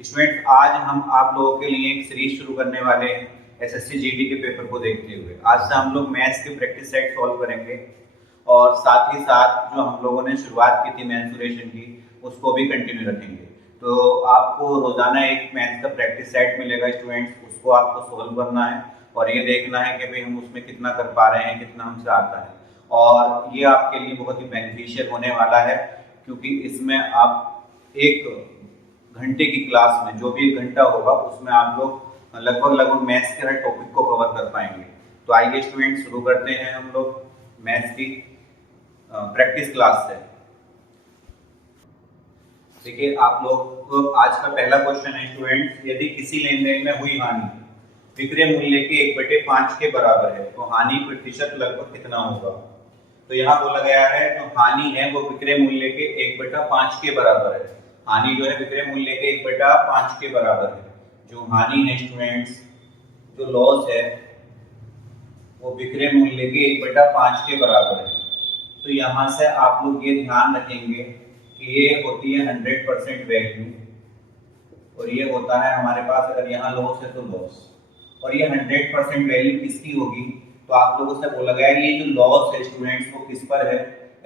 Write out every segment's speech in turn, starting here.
Student आज हम आप लोगों के लिए एक सीरीज शुरू करने वाले हैं एसएससी जीडी के पेपर को देखते हुए। आज से हम लोग मैथ्स के प्रैक्टिस सेट सॉल्व करेंगे और साथ ही साथ जो हम लोगों ने शुरुआत की थी मेंसुरेशन की उसको भी कंटिन्यू रखेंगे। तो आपको रोजाना एक मैथ्स का प्रैक्टिस सेट मिलेगा स्टूडेंट्स, उसको आपको सॉल्व करना है और ये देखना है कि भाई हम उसमें कितना कर पा रहे हैं, कितना हमसे आता है। और ये आपके लिए बहुत ही बेनिफिशियल होने वाला है क्योंकि इसमें आप एक घंटे की क्लास में जो भी एक घंटा होगा उसमें आप लोग लगभग मैथ्स के हर टॉपिक को कवर कर पाएंगे। तो आइए स्टूडेंट शुरू करते हैं हम लोग मैथ्स की प्रैक्टिस क्लास से। देखिए आप लोग को आज का पहला क्वेश्चन है स्टूडेंट, यदि किसी लेन देन में हुई हानि विक्रय मूल्य के 1/5 के बराबर है तो हानि प्रतिशत लगभग कितना होगा। तो यहाँ बोला गया है जो हानि है वो विक्रय मूल्य के 1/5 के बराबर है। हानि जो है विक्रय मूल्य के 1/5 के बराबर है। जो हानि है स्टूडेंट्स, जो लॉस है वो विक्रय मूल्य के 1/5 के बराबर है। तो यहाँ से आप लोग ये ध्यान रखेंगे कि ये होती है 100% वैल्यू और ये होता है हमारे पास, अगर यहाँ लॉस है तो लॉस, और ये 100% वैल्यू किसकी होगी। तो आप लोगों से बोला गया है ये जो लॉस है स्टूडेंट्स वो किस पर है,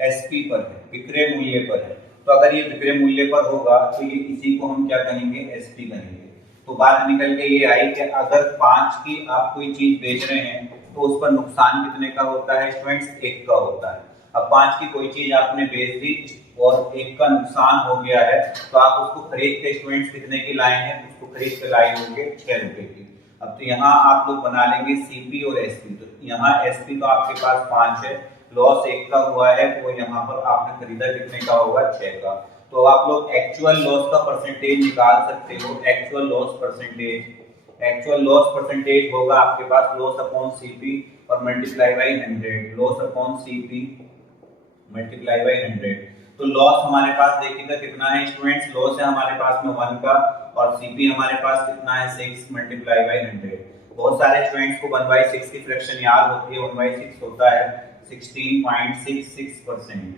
एसपी पर है, विक्रय मूल्य पर है। तो अगर ये विक्रय मूल्य पर होगा तो ये इसी को हम क्या कहेंगे, एसपी कहेंगे। तो बात निकल के ये आई कि अगर 5 की आप कोई चीज बेच रहे हैं तो उस पर नुकसान कितने का होता है स्टूडेंट्स, 1 का होता है। अब 5 की कोई चीज आपने बेच दी और 1 का नुकसान हो गया है तो आप उसको खरीद के स्टूडेंट्स कितने की लाए हैं, उसको खरीद के लाए होंगे 6 रुपए की। अब तो यहाँ आप लोग बना लेंगे सीपी और एसपी। तो यहाँ एसपी तो आपके पास 5 है, लॉस 1 का हुआ है तो यहाँ पर आपने खरीदा कितने का होगा, 6 का। तो आप लोग एक्चुअल लॉस का परसेंटेज निकाल सकते हो। एक्चुअल लॉस परसेंटेज होगा आपके पास लॉस अपॉन सीपी और multiply by 100, loss upon CP multiply by 100। तो लॉस हमारे पास देखिएगा कितना है स्टूडेंट्स, लॉस है हमारे पास में 1 का और सीपी हमारे पास कितना है 6 मल्टीप्लाई बाई 100। बहुत सारे स्टूडेंट्स को 1/6 की फ्रैक्शन याद होती है। 1/6 होता है 16.66%,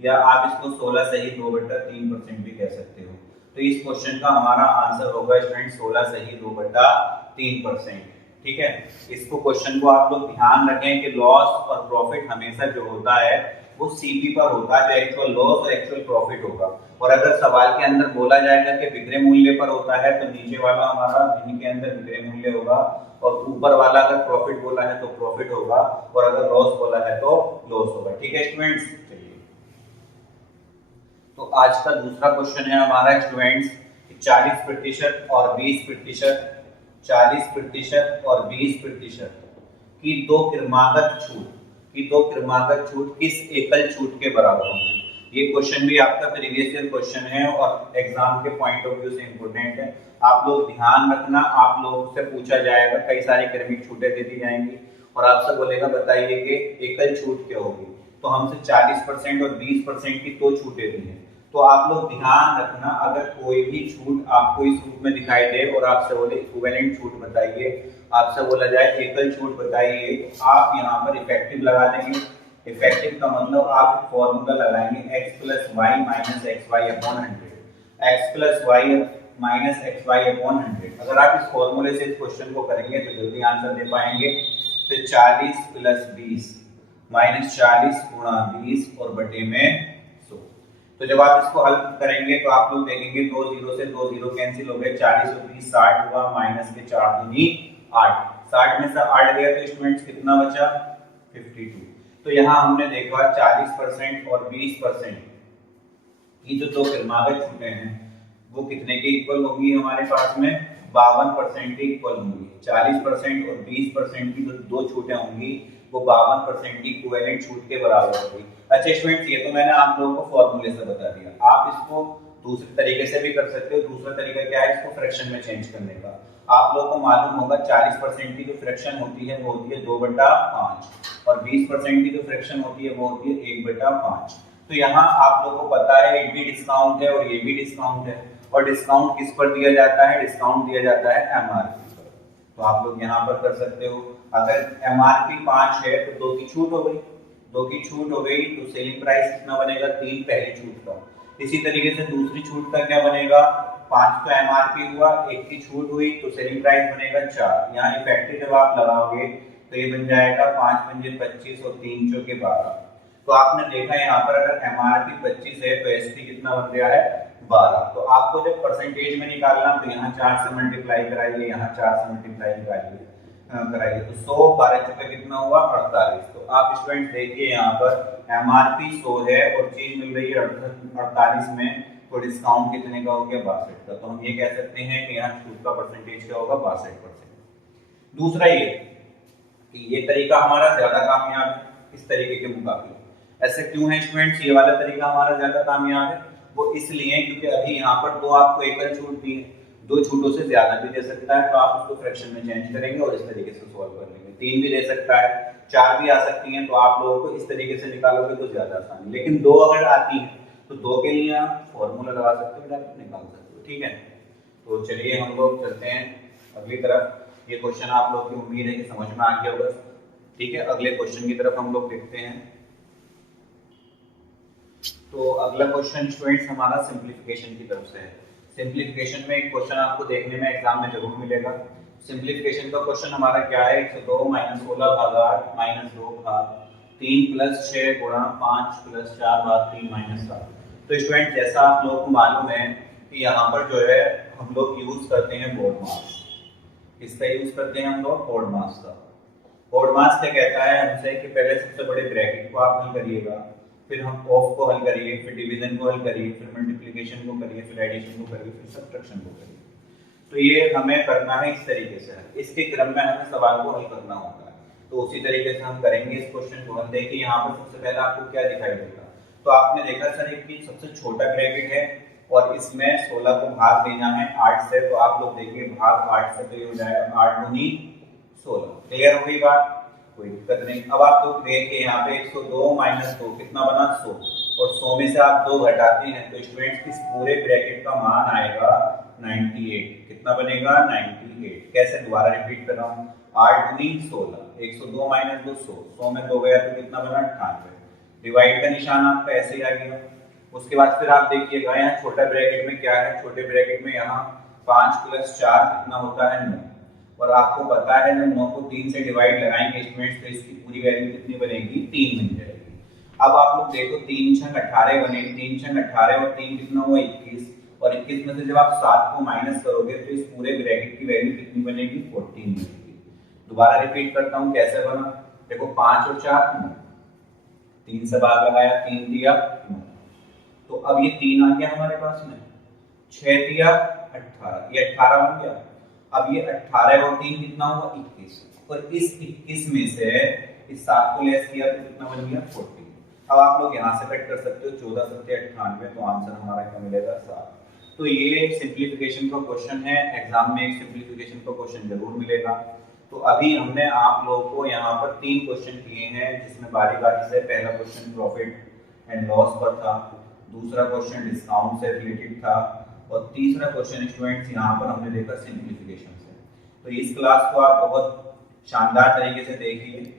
या आप इसको 16 सही 2/3% भी कह सकते हो। तो इस क्वेश्चन का हमारा आंसर होगा स्टूडेंट 16 सही 2/3%। ठीक है, इसको क्वेश्चन को आप लोग ध्यान रखें कि लॉस और प्रॉफिट हमेशा जो होता है वो सीपी पर होता है, जो एक्चुअल लॉस और एक्चुअल प्रॉफिट होगा। और अगर सवाल के अंदर बोला जाएगा कि विक्रय मूल्य पर होता है तो नीचे वाला हमारा इनके अंदर विक्रय मूल्य होगा और ऊपर वाला अगर प्रॉफिट बोला है तो प्रॉफिट होगा और अगर लॉस बोला है तो लॉस होगा। ठीक है स्टूडेंट्स, चलिए तो आज का दूसरा क्वेश्चन है हमारा स्टूडेंट्स 40% और 20%, 40% और 20% की दो क्रमागत छूट किस एकल छूट के बराबर होगी। ये क्वेश्चन भी आपका प्रीवियस ईयर क्वेश्चन है और एग्जाम के पॉइंट ऑफ व्यू से इंपॉर्टेंट है। आप लोग ध्यान रखना, आप लोगों से पूछा जाएगा, कई सारी क्रमिक छूटें दे दी जाएंगी और आपसे बोलेगा बताइए कि एकल छूट क्या होगी। तो हमसे 40% और 20% की दो छूटें दी हैं। तो आप लोग ध्यान रखना, अगर कोई भी छूट आपको इस रूप में दिखाई दे और आपसे बोले इक्विवेलेंट छूट बताइए, आपसे बोला जाए एकल छूट बताइए, आप यहाँ पर इफेक्टिव लगा देंगे। इफेक्टिव का मतलब आप फॉर्मूला लगाएंगे x + y - xy/100, x + y - xy/100। अगर आप इस फॉर्मूले से इस क्वेश्चन को करेंगे तो जल्दी आंसर दे पाएंगे। तो 40 + 20 -40 × 20 और बटे में 100। तो जब आप इसको हल करेंगे तो आप लोग देखेंगे 2 0 से 2 0 कैंसिल हो गए, 40 और 20 60 हुआ, माइनस के 4 दूनी 8, 60 में से 8 गया तो स्टूडेंट्स कितना बचा, 52। तो यहाँ हमने देखा 40% और 20% की जो दो क्रमागत छूटें हैं वो कितने के इक्वल होंगी, हमारे पास में 52% के इक्वल होंगी। 40% और 20% की जो दो छूटें होंगी वो 52% की इक्विवेलेंट छूट के बराबर होगी। अच्छा स्टूडेंट्स, ये तो मैंने आप लोगों को फॉर्मूले से बता दिया, आप इसको दूसरे तरीके से भी कर सकते हो। दूसरा तरीका क्या है, इसको फ्रैक्शन में चेंज करने का। आप लोगों को मालूम होगा 40% की जो फ्रैक्शन होती है वो होती है 2/5 और 20% की जो फ्रैक्शन होती है वो होती है 1/5। तो यहाँ आप लोगों को पता है ये भी डिस्काउंट है और ये भी डिस्काउंट है, और डिस्काउंट किस पर दिया जाता है, डिस्काउंट दिया जाता है एमआरपी पर। तो आप लोग यहाँ पर कर सकते हो, अगर एमआरपी 5 है तो 2 की छूट हो गई, 2 की छूट हो गई तो सेलिंग प्राइस कितना बनेगा, 3 पहली छूट का। इसी तरीके से दूसरी छूट का क्या बनेगा, 5 तो एमआरपी हुआ, 1 की छूट हुई तो सेलिंग प्राइस बनेगा 4। यहाँ इफेक्टिव जब आप लगाओगे तो ये बन जाएगा 5 पंजे 25 और 3 चौके 12। तो आपने देखा यहाँ पर अगर एमआरपी 25 है तो एसपी कितना बन गया है 12। तो आपको जब परसेंटेज में निकालना तो यहाँ 4 से मल्टीप्लाई कराइए, यहाँ 4 से मल्टीप्लाई कराइए तो 100 12 चौके कितना हुआ 48। तो आप स्टूडेंट देखिए यहाँ पर एमआरपी 100 है और चीज मिल रही है 48 में, तो डिस्काउंट कितने का हो गया 62 का। तो हम ये कह सकते हैं कि यहाँ छूट का परसेंटेज क्या होगा 62%। दूसरा ये कि ये तरीका हमारा ज्यादा कामयाब है इस तरीके के मुकाबले। ऐसे क्यों है स्टूडेंट्स ये वाला तरीका हमारा ज्यादा कामयाब है? वो इसलिए क्योंकि अभी यहाँ पर दो आपको एकल छूट दी है, 2 छूटों से ज्यादा भी दे सकता है तो आप उसको फ्रैक्शन में चेंज करेंगे और इस तरीके से सॉल्व कर लेंगे। 3 भी दे सकता है, 4 भी आ सकती हैं, तो आप लोगों को इस तरीके से निकालोगे तो ज्यादा आसान है। लेकिन 2 अगर आती है तो 2 के लिए आप फॉर्मूला लगा सकते हो, डायरेक्ट निकाल सकते हो। ठीक है, तो चलिए हम लोग चलते हैं अगली तरफ। ये क्वेश्चन आप लोग की उम्मीद है कि समझ में आ गया होगा। ठीक है, अगले क्वेश्चन की तरफ हम लोग देखते हैं। तो अगला क्वेश्चन स्टूडेंट्स हमारा सिंप्लीफिकेशन की तरफ से है। सिंप्लीफिकेशन में एक क्वेश्चन आपको देखने में एग्जाम में जरूर मिलेगा। सिंप्लीफिकेशन का क्वेश्चन हमारा क्या है, 102 - 16 भागा 8 - 2 भाग 3 + 6 गुणा 5 + 4 भाग 3 - 7। तो स्टूडेंट जैसा आप लोगों को मालूम है कि यहाँ पर जो है हम लोग यूज करते हैं बोर्ड मास। किसका यूज करते हैं हम लोग? बोर्ड मास का। बोर्ड मास क्या कहता है हमसे कि पहले सबसे बड़े ब्रैकेट को आप हल करिएगा, फिर हम ऑफ को हल करिए, फिर डिवीजन को हल करिए, फिर मल्टीप्लिकेशन को करिए, फिर एडिशन को करिए, फिर सब्ट्रैक्शन को करिए। तो ये हमें करना है इस तरीके से, इसके क्रम में हमें सवाल को हल करना होता है। तो उसी तरीके से हम करेंगे इस क्वेश्चन को हल। देखिए यहाँ पर सबसे पहले आपको क्या दिखाई देगा, तो आपने देखा सर एक सबसे छोटा ब्रैकेट है और इसमें 16 को भाग देना है 8 से, तो आप लोग देखिए भाग 8 से तो ये हो जाएगा 8 दूनी 16। क्लियर हो गई बात? कोई दिक्कत नहीं। अब आप लोग देखिए यहाँ पे 102 - 2 कितना बना 100 और 100 में से आप 2 घटाते हैं तो स्टूडेंट्स इस पूरे ब्रैकेट का मान आएगा 98। कितना बनेगा 98। कैसे? दोबारा रिपीट कर रहा हूँ, 8 दूनी 16, 102 - 2 100, 100 में 2 गया तो कितना बना 98। डिवाइड का निशान आपका ऐसे ही आ गया। उसके बाद फिर आप देखिएगा यहाँ छोटा ब्रैकेट में क्या है, छोटे ब्रैकेट में यहाँ 5 + 4 कितना होता है 9, और आपको पता है जब 9 को 3 से डिवाइड लगाएंगे स्टूडेंट्स तो इसकी पूरी वैल्यू कितनी बनेगी 3 बन जाएगी। अब आप लोग देखो 3 × 18 बने, 3 × 18 और 3 कितना हुआ 21, और 21 में से जब आप 7 को माइनस करोगे तो इस पूरे ब्रैकेट की वैल्यू कितनी बनेगी 14 बनेगी। दोबारा रिपीट करता हूँ कैसे बना, देखो 5 और 4 9, 3 से भाग लगाया 3 दिया 9, तो अब ये 3 आ गया हमारे पास में, 6 दिया 18, ये 18 बन गया। अब ये 18 और 3 कितना हुआ 21, और इस 21 में से इस 7 को लेस किया तो कितना बन गया 14। अब आप लोग यहाँ से कट कर सकते हो, 14 × 7 = 98, तो आंसर हमारा क्या मिलेगा 7। तो ये सिंप्लीफिकेशन का क्वेश्चन है, एग्जाम में एक सिंप्लीफिकेशन का क्वेश्चन जरूर मिलेगा। तो अभी हमने आप लोगों को यहाँ पर 3 क्वेश्चन किए हैं जिसमें बारी बारी से पहला क्वेश्चन प्रॉफिट एंड लॉस पर था, दूसरा क्वेश्चन डिस्काउंट से रिलेटेड था, और तीसरा क्वेश्चन स्टूडेंट्स यहाँ पर हमने देखा सिंप्लीफिकेशन से। तो इस क्लास को आप बहुत शानदार तरीके से देखिए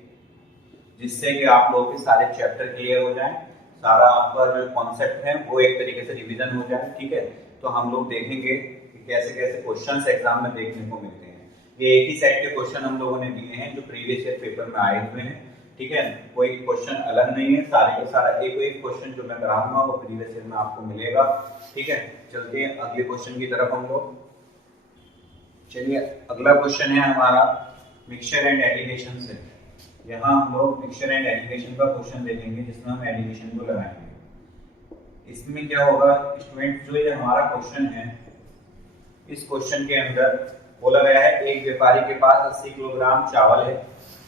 जिससे कि आप लोगों के सारे चैप्टर क्लियर हो जाएं, सारा आपका जो कॉन्सेप्ट है वो एक तरीके से रिवीजन हो जाए। ठीक है, तो हम लोग देखेंगे कि कैसे कैसे क्वेश्चंस एग्जाम में देखने को मिलते हैं। ये एक ही सेट के क्वेश्चन हम लोगों ने दिए हैं जो प्रीवियस ईयर पेपर में आए हुए हैं। ठीक है, कोई क्वेश्चन अलग नहीं है, सारे का सारा एक क्वेश्चन जो मैं कराऊंगा वो प्रीवियस ईयर में आपको मिलेगा। ठीक है, चलते हैं अगले क्वेश्चन की तरफ हम लोग। चलिए अगला क्वेश्चन है हमारा मिक्सचर एंड एलिगेशन से। यहाँ हम लोग मिक्सचर एंड एलिगेशन का क्वेश्चन देखेंगे जिसमें हम एलिगेशन को लगाएंगे। इसमें क्या होगा स्टूडेंट, जो ये हमारा क्वेश्चन है इस क्वेश्चन के अंदर बोला गया है एक व्यापारी के पास 80 किलोग्राम चावल है,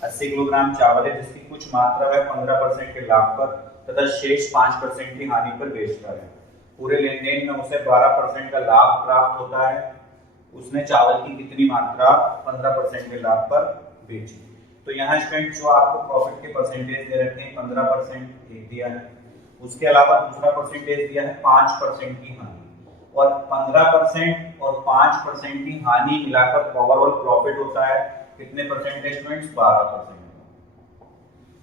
80 किलोग्राम चावल है जिसकी कुछ मात्रा वह 15% के लाभ पर तथा शेष 5% की हानि पर बेचता है। पूरे लेन देन में उसे 12% का लाभ प्राप्त होता है। उसने चावल की कितनी मात्रा 15% के लाभ पर बेची? तो यहाँ स्टूडेंट जो आपको प्रॉफिट के परसेंटेज दे रखे हैं 15% एक दिया है, उसके अलावा दूसरा परसेंटेज दिया है 5% की हानि, और 15% और 5% की हानि मिलाकर ओवरऑल प्रॉफिट होता है कितने परसेंट है स्टूडेंट्स? 12%।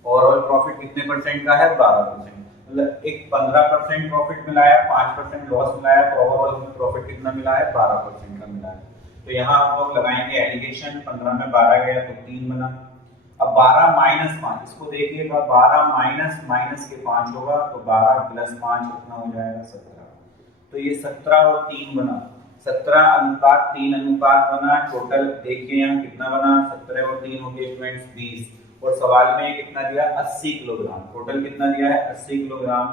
ओवरऑल प्रॉफिट कितने परसेंट का है? 12%। मतलब एक 15% प्रॉफिट मिला है, 5% लॉस मिला है, तो ओवरऑल हमें प्रॉफिट कितना मिला है, 12% का मिला है। तो यहाँ हम लोग लगाएंगे एलिगेशन, 15 में 12 गया तो 3 बना। अब 12 माइनस 5, इसको देखिएगा, 12 माइनस माइनस के 5 होगा, तो 12 प्लस 5 कितना हो जाएगा, 17। तो ये 17 और 3 बना, 17 अनुपात 3 अनुपात बना। टोटल देखिए यहाँ कितना बना, 17 और 3 हो गए स्टूडेंट्स 20। और सवाल में कितना दिया, 80 किलोग्राम। टोटल कितना दिया है, 80 किलोग्राम।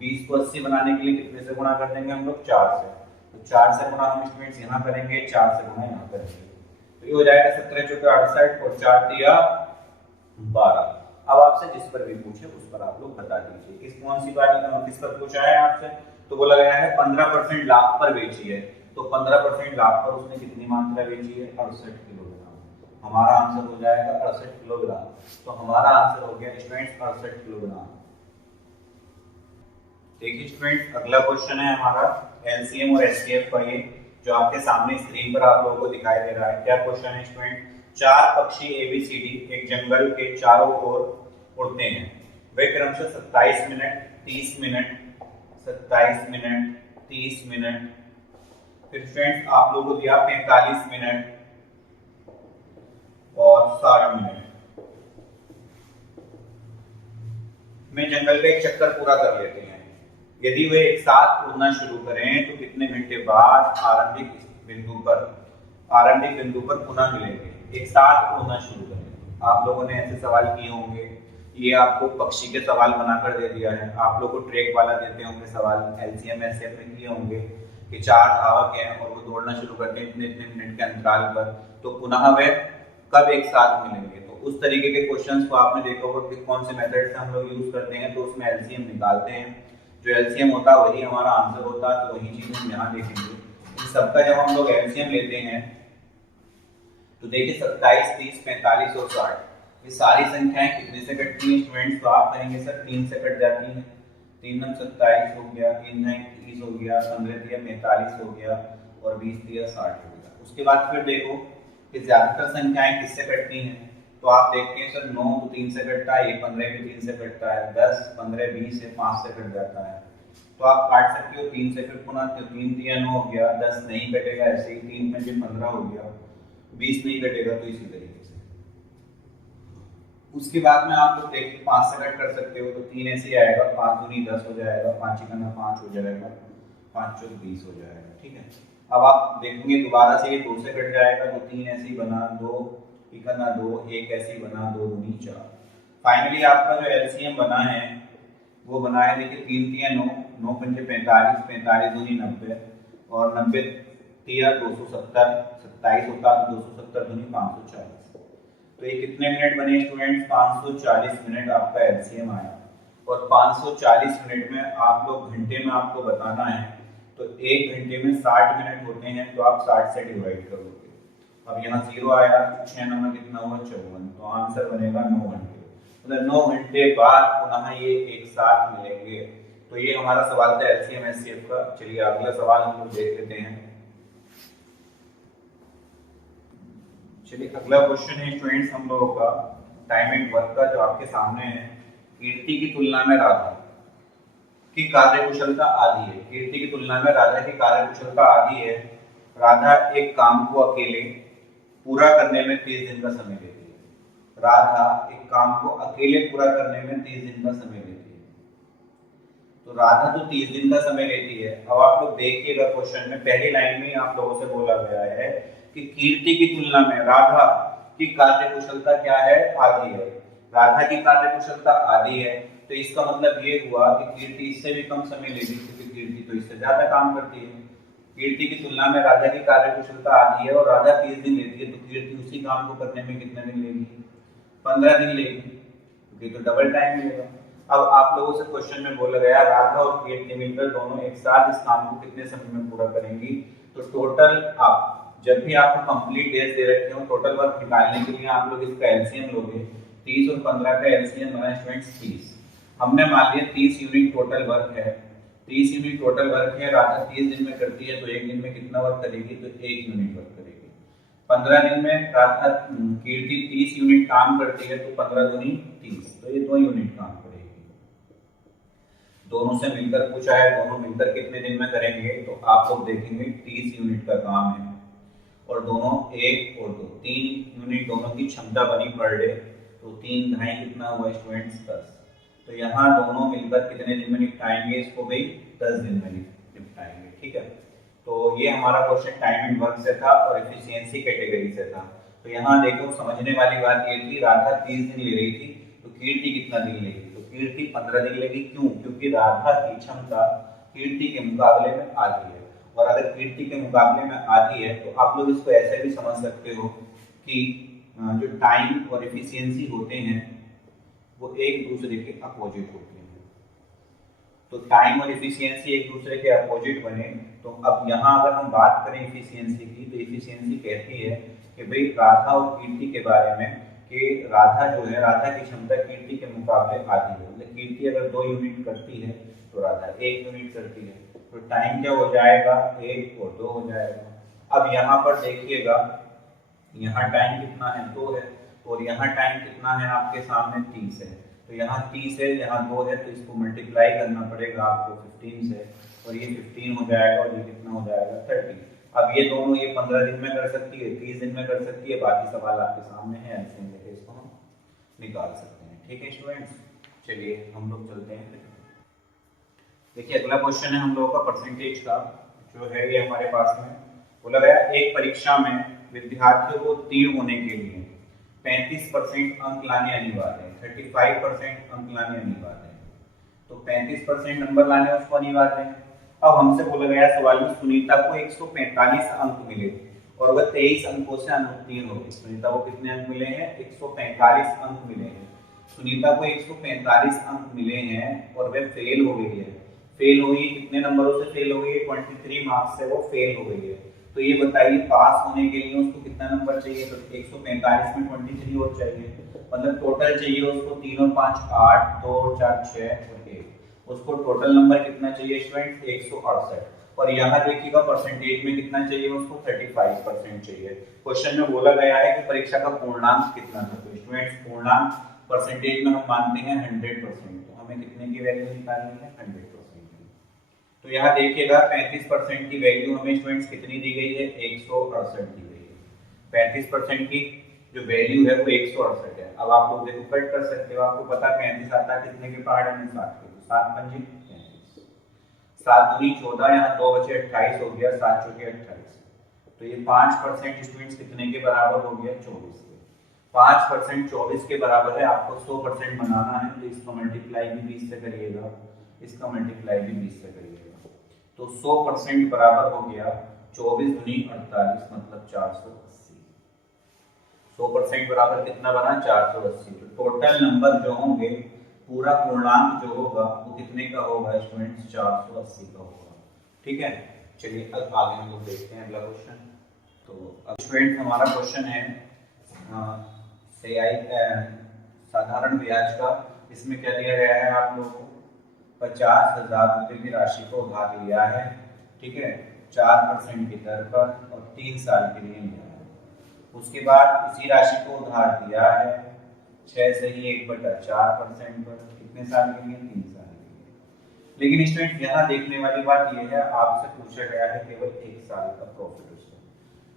20 को 80 बनाने के लिए कितने से गुणा कर देंगे हम लोग, 4 से। तो 4 से गुणा हम स्टूडेंट्स यहाँ करेंगे, 4 से गुणा यहाँ करेंगे, तो ये हो जाएगा 17 चौके 68 और 4 दिया 12। अब आपसे जिस पर भी पूछे उस पर आप लोग बता दीजिए। किस कौन सी बात किस पर पूछा है आपसे, तो बोला गया है 15% लाभ पर बेची है। तो 15% लाभ पर उसने कितनी मात्रा बेची है, 68 किलोग्राम। हमारा आंसर हो जाएगा 68 किलोग्राम। तो हमारा आंसर हो गया स्टूडेंट्स 68 किलोग्राम। देखिए स्टूडेंट्स, अगला क्वेश्चन है हमारा एलसीएम और एचसीएफ का, ये जो आपके सामने स्क्रीन पर आप लोगों को दिखाई दे रहा है। क्या क्वेश्चन है स्टूडेंट, 4 पक्षी एबीसीडी एक जंगल के चारों ओर उड़ते हैं। वे क्रमशः 27 मिनट, 30 मिनट, 27 मिनट, 30 मिनट, फिर फ्रेंड्स आप लोगों को दिया 45 मिनट और 60 मिनट में जंगल का एक चक्कर पूरा कर लेते हैं। यदि वे एक साथ उड़ना शुरू करें तो कितने घंटे बाद आरंभिक बिंदु पर पुनः मिलेंगे। एक साथ उड़ना शुरू करें, आप लोगों ने ऐसे सवाल किए होंगे। ये आपको पक्षी के सवाल बनाकर दे दिया है। आप लोग को ट्रैक वाला देते होंगे सवाल, एलसीएम एचसीएफ में किए होंगे कि 4 धावक हैं और वो दौड़ना शुरू करते हैं इतने इतने मिनट के अंतराल पर, तो पुनः वे कब एक साथ मिलेंगे। तो उस तरीके के क्वेश्चंस को आपने देखा होगा कि कौन से मेथड से हम लोग यूज करते हैं, तो उसमें एलसीएम निकालते हैं। जो एलसीएम होता है वही हमारा आंसर होता है, तो वही चीज हम यहाँ देखेंगे। इन सबका जब हम लोग एलसीएम लेते हैं तो देखिए 27, 30, 45 और 60, ये सारी संख्याएं कितने से कटती हैं स्टूडेंट्स, तो आप कहेंगे सर 3 से कट जाती हैं। 3 नम 27 हो गया, 3 9 30 हो गया, 15 दिया 45 हो गया और 20 दिया 60 हो गया। उसके बाद फिर देखो कि ज्यादातर संख्याएं किससे कटती हैं, तो आप देखते हैं सर 9 तो 3 से कटता है, ये 15 भी 3 से कटता है, 10, 15, 20 से 5 से कट जाता है। तो आप काट सकते हो 3 से, फिर पुनः 3 दिया 9 हो गया, 10 नहीं कटेगा, ऐसे ही 3 में 15 हो गया, 20 नहीं कटेगा, तो इसी तरीके से। उसके बाद में आप लोग देखिए 5 से कट कर सकते हो, तो 3 ऐसे ही आएगा, 5 दूनी 10 हो जाएगा, 5 इकना 5 हो जाएगा, 5 चौक 20 हो जाएगा, ठीक है। अब आप देखेंगे दोबारा से ये 2 से कट जाएगा, तो 3 ऐसे ही बना, 2 इकना 2, 1 ऐसे ही बना, 2 दूनी 4। फाइनली आपका जो एलसीएम बना है वो बना है, देखिए 3 तिया 9, 9 पंजे 45, 45 दूनी 90 और 90 तिया 270, 27 होता है 270 दूनी 540। तो ये कितने मिनट बने स्टूडेंट्स, 540 मिनट आपका एलसीएम आया। और 540 मिनट में आप लोग घंटे में आपको बताना है, तो 1 घंटे में 60 मिनट होते हैं, तो आप 60 से डिवाइड करोगे। अब यहाँ 0 आया, 6 नंबर कितना हुआ 54, तो आंसर बनेगा 9 घंटे। मतलब 9 घंटे बाद पुनः ये एक साथ मिलेंगे। तो ये हमारा सवाल था एलसीएम एचसीएफ का। चलिए अगला सवाल हम लोग देख लेते हैं। चलिए अगला क्वेश्चन है स्टूडेंट्स हम लोगों का टाइम एंड वर्क का, जो आपके सामने है। कीर्ति की तुलना में राधा की कार्यकुशलता आधी है। कीर्ति की तुलना में राधा की कार्यकुशलता आधी है। राधा एक काम को अकेले पूरा करने में 30 दिन का समय लेती है। राधा एक काम को अकेले पूरा करने में 30 दिन का समय लेती है। तो राधा तो 30 दिन का समय लेती है। अब आप लोग देखिएगा क्वेश्चन में पहली लाइन में आप लोगों से बोला गया है कि कीर्ति की तुलना में राधा की कार्यकुशलता क्या है, आधी है। राधा की कार्यकुशलता आधी है, तो इसका मतलब ये हुआ कि कीर्ति इससे भी कम समय लेगी, क्योंकि कीर्ति तो इससे ज्यादा काम करती है। कीर्ति की तुलना में राधा की कार्यकुशलता आधी है और राधा 30 दिन लेती है, तो कीर्ति उसी काम को करने में कितने दिन लेगी, 15 दिन लेगी, क्योंकि तो डबल टाइम मिलेगा। अब आप लोगों से क्वेश्चन में बोला गया राधा और कीर्ति मिलकर दोनों एक साथ इस काम को कितने समय में पूरा करेंगी। तो टोटल आप जब भी आपको कंप्लीट डेज दे रखे हो, टोटल वर्क निकालने के लिए आप लोग इसका एलसीएम लोगे। 30 और 15 का एलसीएम बना स्टूडेंट्स 30। हमने मान लिया 30 यूनिट टोटल वर्क है। 30 यूनिट टोटल वर्क है, राधा 30 दिन में करती है, तो एक दिन में कितना वर्क करेगी, तो 1 यूनिट वर्क करेगी। 15 दिन में राधा कीर्ति 30 यूनिट काम करती है, तो 15 दूनी 30, तो ये 2 यूनिट काम करेगी। दोनों से मिलकर पूछा है, दोनों मिलकर कितने दिन में करेंगे, तो आप लोग देखेंगे 30 यूनिट का काम है और दोनों 1 और 2 3 यूनिट दोनों की क्षमता बनी पर डे, तो 3 ढाई कितना हुआ स्टूडेंट्स 10। तो यहाँ दोनों मिलकर कितने दिन में निपटाएंगे इसको भाई, 10 दिन में निपटाएंगे। ठीक है, तो ये हमारा क्वेश्चन टाइम एंड वर्क से था और एफिशिएंसी कैटेगरी से था। तो यहाँ देखो समझने वाली बात ये थी, राधा 30 दिन ले रही थी तो कीर्ति कितना दिन लेगी, तो कीर्ति 15 दिन लेगी। क्यों? क्योंकि राधा की क्षमता कीर्ति के मुकाबले में आधी है, और अगर कीर्ति के मुकाबले में आधी है तो आप लोग इसको ऐसे भी समझ सकते हो कि जो टाइम और एफिशिएंसी होते हैं वो एक दूसरे के अपोजिट होते हैं। तो टाइम और एफिशिएंसी एक दूसरे के अपोजिट बने, तो अब यहाँ अगर हम बात करें एफिशिएंसी की, तो एफिशिएंसी कहती है कि भाई राधा और कीर्ति के बारे में कि राधा जो है, राधा की क्षमता कीर्ति के मुकाबले आधी है। मतलब कीर्ति अगर 2 यूनिट करती है तो राधा 1 यूनिट करती है, तो टाइम क्या हो जाएगा, 1 और 2 हो जाएगा। अब यहाँ पर देखिएगा, यहाँ टाइम कितना है, 2 है, और यहाँ टाइम कितना है आपके सामने 30 है। तो यहाँ 30 है, यहाँ 2 है, तो इसको मल्टीप्लाई करना पड़ेगा आपको 15 से, और ये 15 हो जाएगा और ये कितना हो जाएगा 30। अब ये दोनों, ये 15 दिन में कर सकती है, 30 दिन में कर सकती है, बाकी सवाल आपके सामने है, एलसीएम लेके इसको हम निकाल सकते हैं। ठीक है स्टूडेंट्स, चलिए हम लोग चलते हैं। देखिए अगला क्वेश्चन है हम लोगों का परसेंटेज का, जो है ये हमारे पास में बोला गया, एक परीक्षा में विद्यार्थियों को उत्तीर्ण होने के लिए 35% अंक लाने अनिवार्य है, 35% अंक लाने अनिवार्य है। तो 35% नंबर लाने उसको अनिवार्य है। अब हमसे बोला गया सवाल में सुनीता को 145 अंक मिले और वह 23 अंकों से अनुत्तीर्ण हो गई। सुनीता को कितने अंक मिले हैं, 145 अंक मिले हैं। सुनीता को 145 अंक मिले हैं और वह फेल हो गई है। फेल हुई, कितने नंबरों से फेल हो गई है, 23 मार्क्स से वो फेल हो गई है। तो ये बताइए पास होने के लिए उसको कितना नंबर चाहिए, तो 145 में 23 और चाहिए, मतलब टोटल चाहिए उसको 3 और 5 8, 2 और 4 6 और 1। उसको टोटल नंबर कितना चाहिए स्टूडेंट, 168। और यहाँ देखिएगा परसेंटेज में कितना चाहिए उसको, 35% चाहिए। क्वेश्चन में बोला गया है कि परीक्षा का पूर्णांक कितना था, तो स्टूडेंट्स पूर्णांक परसेंटेज में हम मानते हैं 100%, तो हमें कितने की वैल्यू निकालनी है, 100%। तो यहाँ देखिएगा 35% की वैल्यू हमें स्टूडेंट्स कितनी दी गई है, 168 दी गई है। 35% की जो वैल्यू है वो 168 है। अब आप लोग देखो कट कर सकते हो, आपको पता 35 आता है कितने के पहाड़ में, 7 के, तो 7 पंजे 35, 7 दूनी 14, यहाँ 2 बचे 28 हो गया, 7 चौके 28। तो ये 5% स्टूडेंट्स कितने के बराबर हो गया, 24 के। 5% 24 के बराबर है, आपको 100% बनाना है, तो इसका मल्टीप्लाई भी 20 से करिएगा, इसका मल्टीप्लाई भी 20 से करिएगा। तो 100% बराबर हो गया 24 दूनी 48, मतलब 480। 100% बराबर कितना बना, 480। तो टोटल नंबर जो होंगे, पूरा पूर्णांक जो होगा वो कितने का होगा स्टूडेंट्स, 480 का होगा। ठीक है, चलिए अब आगे हम लोग देखते हैं अगला क्वेश्चन। तो अब स्टूडेंट्स हमारा क्वेश्चन है साधारण ब्याज का। इसमें क्या दिया गया है आप लोगों को, 50,000 रुपये की राशि को उधार लिया है, ठीक है, 4% की दर पर और 3 साल के लिए लिया है। उसके बाद इसी राशि को उधार दिया है 6 से ही 1/4% पर, कितने साल के लिए, 3 साल के लिए। लेकिन स्टूडेंट यहाँ देखने वाली बात यह है, आपसे पूछा गया है केवल 1 साल का प्रॉफिट उसको,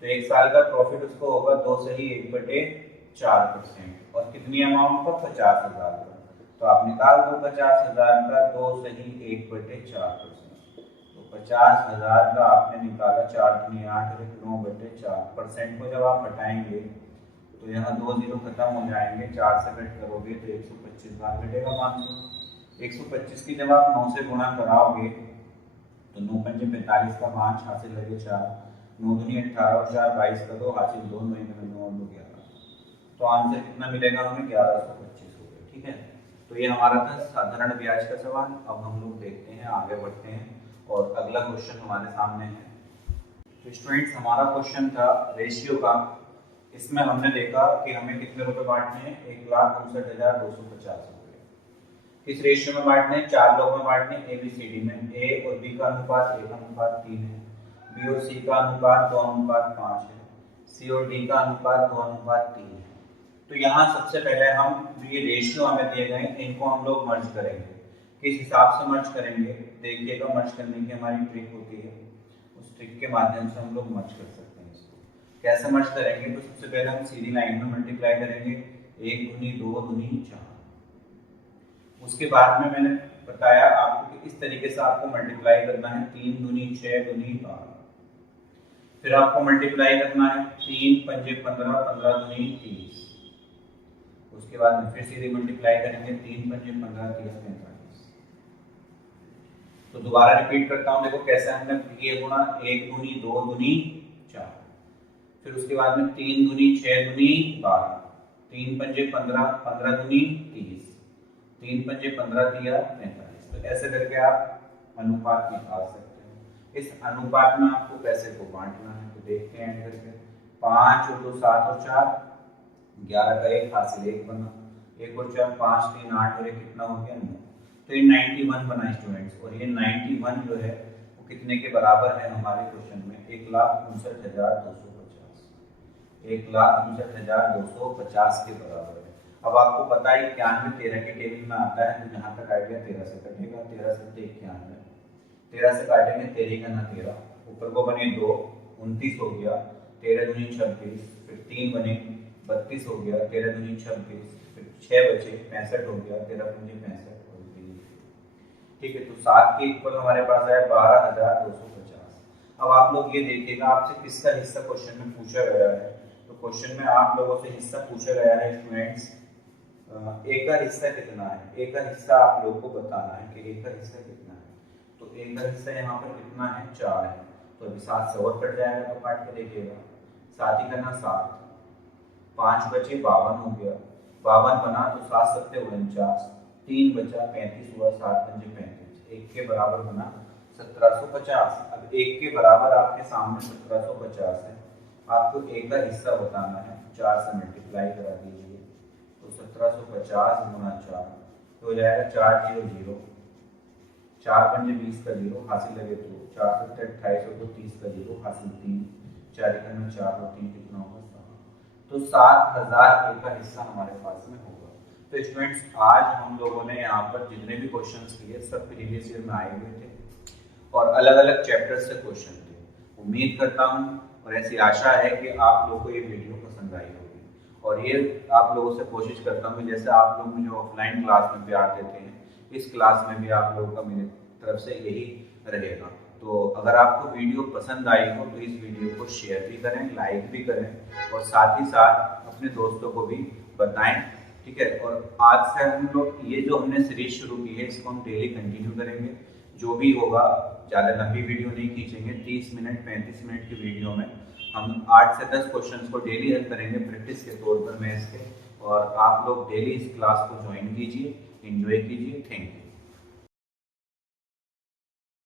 तो 1 साल का प्रॉफिट उसको होगा 2 से ही 1/4% और कितनी अमाउंट पर, 50,000 पर। तो आप निकाल दो 50,000 का 2 सही 1/4%, तो 50,000 का आपने निकाला, 4 दूनी 8 9/4%। को जब आप हटाएंगे तो यहाँ 2 जीरो खत्म हो जाएंगे, 4 से कट करोगे तो 125 बार घटेगा 500। 125 की जब आप 9 से गुणा कराओगे तो 9 पंजे 45 का 5 हासिल लगे 4, 9 दूनी 18 और 4 22 का 2 हासिल 2, 9 में 9 और 2 11। तो आंसर कितना मिलेगा हमें, 1125 हो गया। ठीक है, तो ये हमारा था साधारण ब्याज का सवाल। अब हम लोग देखते हैं, आगे बढ़ते हैं और अगला क्वेश्चन हमारे सामने है। तो स्टूडेंट्स हमारा क्वेश्चन था रेशियो का। इसमें हमने देखा कि हमें कितने रुपए बांटने हैं, 1,59,250 रुपए। किस रेशियो में बांटने हैं, 4 लोग में बांटने, ABCD में। ए और बी का अनुपात 1:3 है, बी और सी का अनुपात 2:5 है, सी और डी का अनुपात 2:3 है। तो यहाँ सबसे पहले हम ये रेशियो हमें दिए गए, इनको हम लोग मर्ज करेंगे। किस हिसाब से मर्ज करेंगे देखिएगा। मर्ज करने की हमारी ट्रिक होती है, उस ट्रिक के माध्यम से हम लोग मर्ज कर सकते हैं इसको। कैसे मर्ज करेंगे, तो सबसे पहले हम सीधी लाइन में मल्टीप्लाई करेंगे, 1 दूनी 2 दूनी 4। उसके बाद में मैंने बताया आपको कि इस तरीके से आपको मल्टीप्लाई करना है, 3 दूनी 6 दूनी 12। फिर आपको मल्टीप्लाई करना है 3 पंजे 15, 15 दूनी 30। उसके बाद में फिर सीधे मल्टीप्लाई करेंगे, 3 पंजे 15, 30 45। तो दोबारा रिपीट करता हूं, देखो कैसे हमने ये गुणा, 1 दूनी 2 दूनी 4। फिर उसके बाद में 3 दूनी 6 दूनी 12, 3 पंजे 15, 15 दूनी 30, 3 पंजे 15 दिया 45। तो ऐसे करके आप अनुपात निकाल सकते हैं। इस अनुपात में आपको पैसे को बांटना है, तो देखते हैं ऐड करके। 5 और 2 7 और 4 11 का 1 हासिल 1 बना, 1 और 4 5 3 8 और 1 कितना हो गया 9। तो ये 91 बना स्टूडेंट्स। और ये 91 जो है वो कितने के बराबर है हमारे क्वेश्चन में, 1,59,250, 1,59,250 के बराबर है। अब आपको पता है 91 13 के टेबल में आता है, तो यहाँ तक आइडिया 13 से कटेगा, 13 से 91, 13 से काटेंगे 13 का ना 13, ऊपर को बने 2 29 हो गया, 13 दूनी 26, फिर 3 बने 32 हो गया, 13 दूनी 26, फिर 6 बचे 65 हो गया, 13 दूनी 65 और 3। ठीक है, तो 7 के इक्वल हमारे पास आया 12,250। अब आप लोग ये देखिएगा आपसे किसका हिस्सा क्वेश्चन में पूछा गया है। तो क्वेश्चन में आप लोगों से हिस्सा पूछा गया है स्टूडेंट्स, ए का हिस्सा कितना है। ए का हिस्सा आप लोग को बताना है कि ए का हिस्सा कितना है। तो ए का हिस्सा यहाँ पर कितना है 4 है, तो अभी 7 से और कट जाएगा, तो काट के देखिएगा, 7 ही करना 7, 5 बचे 52 हो गया, 52 बना तो 7 सत्ते 49, 3 बचा 35 हुआ, 7 पंजे 35, 1 के बराबर बना 1750। अब 1 के बराबर आपके सामने 1750 है, आपको ए का हिस्सा बताना है, 4 से मल्टीप्लाई करा दीजिए, तो 1750 गुना 4 तो हो जाएगा 4 0 0, 4 पंजे 20 का 0 हासिल लगे 2, 4 सत्ते 28 और 30 का 0 हासिल 3, 4 करना 4 और 3 कितना होगा 7। तो 7000 ए का हिस्सा हमारे पास में होगा। तो स्टूडेंट्स आज हम लोगों ने यहाँ पर जितने भी क्वेश्चंस किए सब प्रीवियस ईयर में आए हुए थे और अलग अलग चैप्टर्स से क्वेश्चन थे। उम्मीद करता हूँ और ऐसी आशा है कि आप लोगों को ये वीडियो पसंद आई होगी, और ये आप लोगों से कोशिश करता हूँ जैसे आप लोग मुझे ऑफलाइन क्लास में प्यार देते हैं, इस क्लास में भी आप लोगों का मेरी तरफ से यही रहेगा। तो अगर आपको वीडियो पसंद आई हो तो इस वीडियो को शेयर भी करें, लाइक भी करें, और साथ ही साथ अपने दोस्तों को भी बताएं। ठीक है, और आज से हम लोग ये जो हमने सीरीज शुरू की है इसको हम डेली कंटिन्यू करेंगे। जो भी होगा, ज़्यादा लंबी वीडियो नहीं खींचेंगे, 30 मिनट 35 मिनट की वीडियो में हम 8 से 10 क्वेश्चंस को डेली हल करेंगे प्रैक्टिस के तौर पर मैथ्स के। और आप लोग डेली इस क्लास को ज्वाइन कीजिए, एंजॉय कीजिए। Thank you.